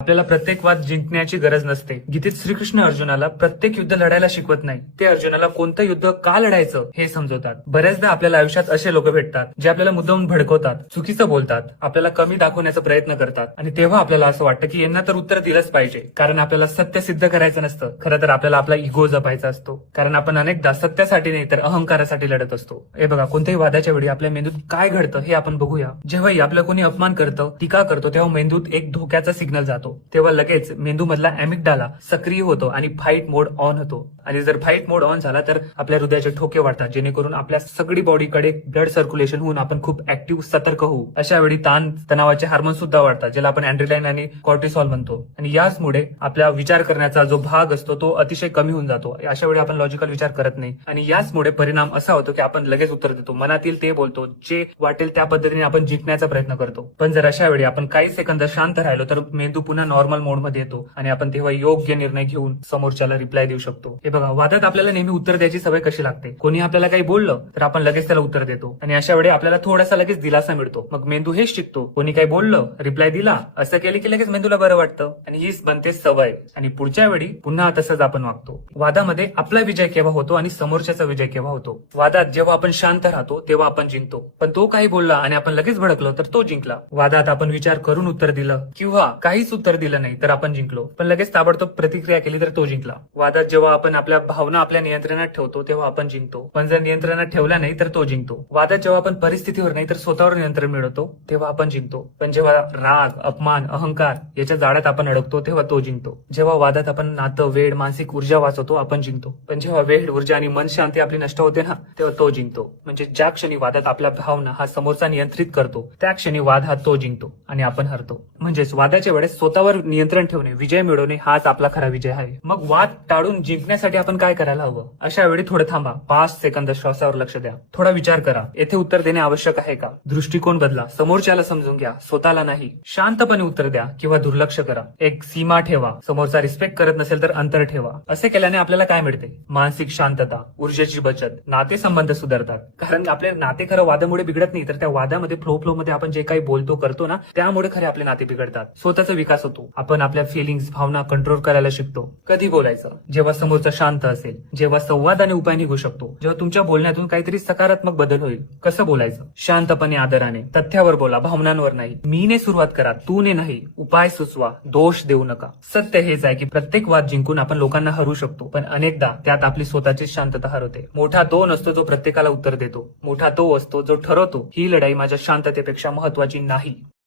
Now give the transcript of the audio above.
आपल्याला प्रत्येक वाद जिंकण्याची गरज नसते. गीतेत श्रीकृष्ण अर्जुनाला प्रत्येक युद्ध लढायला शिकवत नाही, ते अर्जुनाला कोणतं युद्ध का लढायचं हे समजवतात. बऱ्याचदा आपल्याला आयुष्यात असे लोक भेटतात जे आपल्याला मुद्दामून भडकवतात, चुकीचं बोलतात, आपल्याला कमी दाखवण्याचा प्रयत्न करतात आणि तेव्हा आपल्याला असं वाटतं की यांना तर उत्तर दिलंच पाहिजे, कारण आपल्याला सत्य सिद्ध करायचं नसतं. खरं तर आपल्याला आपला इगो जपायचा असतो, कारण आपण अनेकदा सत्यासाठी नाही तर अहंकारासाठी लढत असतो. हे बघा, कोणत्याही वादाच्या वेळी आपल्या मेंदूत काय घडतं हे आपण बघूया. जेव्हाही आपलं कोणी अपमान करतं, टीका करतो, तेव्हा मेंदूत एक धोक्याचा सिग्नल जातो. तेव्हा लगेच मेंदू मधला अॅमिगडाला सक्रिय होतो आणि फाईट मोड ऑन होतो. आणि जर फाईट मोड ऑन झाला तर आपल्या हृदयाचे ठोके वाढतात, जेणेकरून आपल्या सगळी बॉडीकडे ब्लड सर्क्युलेशन होऊन आपण खूप ऍक्टिव्ह सतर्क होऊ. अशा वेळी ताण तणावाचे हार्मोन सुद्धा वाढतात, ज्याला आपण अँड्रेनालिन आणि कॉर्टिसॉल म्हणतो. आणि याचमुळे आपला विचार करण्याचा जो भाग असतो तो अतिशय कमी होऊन जातो. अशा वेळी आपण लॉजिकल विचार करत नाही आणि याचमुळे परिणाम असा होतो की आपण लगेच उत्तर देतो, मनातील ते बोलतो, जे वाटेल त्या पद्धतीने आपण जिंकण्याचा प्रयत्न करतो. पण जर अशा वेळी आपण काही सेकंद शांत राहिलो तर मेंदू पुन्हा नॉर्मल मोड मध्ये येतो आणि आपण तेव्हा योग्य निर्णय घेऊन समोरच्याला रिप्लाय देऊ शकतो. हे बघा, वादात आपल्याला नेहमी उत्तर द्यायची सवय कशी लागते. कोणी आपल्याला काही बोललं तर आपण लगेच त्याला उत्तर देतो आणि अशा वेळी आपल्याला थोडासा लगेच दिलासा मिळतो. मग मेंदू हेच शिकतो, कोणी काही बोललं, रिप्लाय दिला, असं केलं की लगेच मेंदूला बरं वाटतं आणि हीच बनते सवय. आणि पुढच्या वेळी पुन्हा तसंच आपण वागतो. वादामध्ये आपला विजय केव्हा होतो आणि समोरच्याचा विजय केव्हा होतो. वादात जेव्हा आपण शांत राहतो तेव्हा आपण जिंकतो, पण तो काही बोलला आणि आपण लगेच भडकलो तर तो जिंकला. वादात आपण विचार करून उत्तर दिलं किंवा काहीच उत्तर दिलं नाही तर आपण जिंकलो, पण लगेच ताबडतोब प्रतिक्रिया केली तर तो जिंकला. वादात जेव्हा आपण आपल्या भावना आपल्या नियंत्रणात ठेवतो तेव्हा आपण जिंकतो, पण जर नियंत्रणात ठेवल्या नाही तर तो जिंकतो. वादात जेव्हा आपण परिस्थितीवर नाही तर स्वतःवर नियंत्रण मिळवतो तेव्हा आपण जिंकतो, पण जेव्हा राग, अपमान, अहंकार याच्या जाळ्यात आपण अडकतो तेव्हा तो जिंकतो. जेव्हा वादात आपण नातं, वेळ, मानसिक ऊर्जा वाचवतो आपण जिंकतो, पण जेव्हा वेळ, ऊर्जा आणि मन शांती आपली नष्ट होते ना तेव्हा तो जिंकतो. म्हणजे ज्या क्षणी वादात आपल्या भावना हा समोरचा नियंत्रित करतो त्या क्षणी वाद हा तो जिंकतो आणि आपण हरतो. म्हणजेच वादाच्या वेळेस स्वतःवर नियंत्रण ठेवणे, विजय मिळवणे हाच आपला खरा विजय आहे. मग वाद टाळून जिंकण्यासाठी आपण काय करायला हवं? अशा वेळी थोडं थांबा, 5 सेकंद श्वासावर लक्ष द्या, थोडा विचार करा, येथे उत्तर देणे आवश्यक आहे का? दृष्टिकोन बदला, समोरच्याला समजून घ्या, स्वतःला नाही. शांतपणे उत्तर द्या किंवा दुर्लक्ष करा. एक सीमा ठेवा, समोरचा रिस्पेक्ट करत नसेल तर अंतर ठेवा. असे केल्याने आपल्याला काय मिळते? मानसिक शांतता, ऊर्जेची बचत, नातेसंबंध सुधारतात. कारण आपले नाते खरं वादामुळे बिघडत नाही, तर त्या वादामध्ये फ्लो मध्ये आपण जे काही बोलतो करतो ना त्यामुळे खरे आपले नाते बिघडतात. स्वतःचा विकास होतो, आपण आपल्या फिलिंग्स, भावना कंट्रोल करायला शिकतो. कधी बोलायचं? जेव्हा समोरचा शांत असेल, जेव्हा संवादाने उपाय निघू शकतो, जेव्हा तुमच्या बोलण्यातून काहीतरी सकारात्मक बदल होईल. कसं बोलायचं? शांतपणे, आदराने, तथ्यावर बोला, भावनांवर नाही. मीने सुरुवात करा, तू ने नाही. उपाय सुचवा, दोष देऊ नका. सत्य हेच आहे की प्रत्येक वाद जिंकून आपण लोकांना हरू शकतो, पण अनेकदा त्यात आपली स्वतःची शांतता हरवते. मोठा तो नसतो जो प्रत्येकाला उत्तर देतो, मोठा तो असतो जो ठरवतो ही लढाई माझ्या शांततेपेक्षा महत्वाची नाही.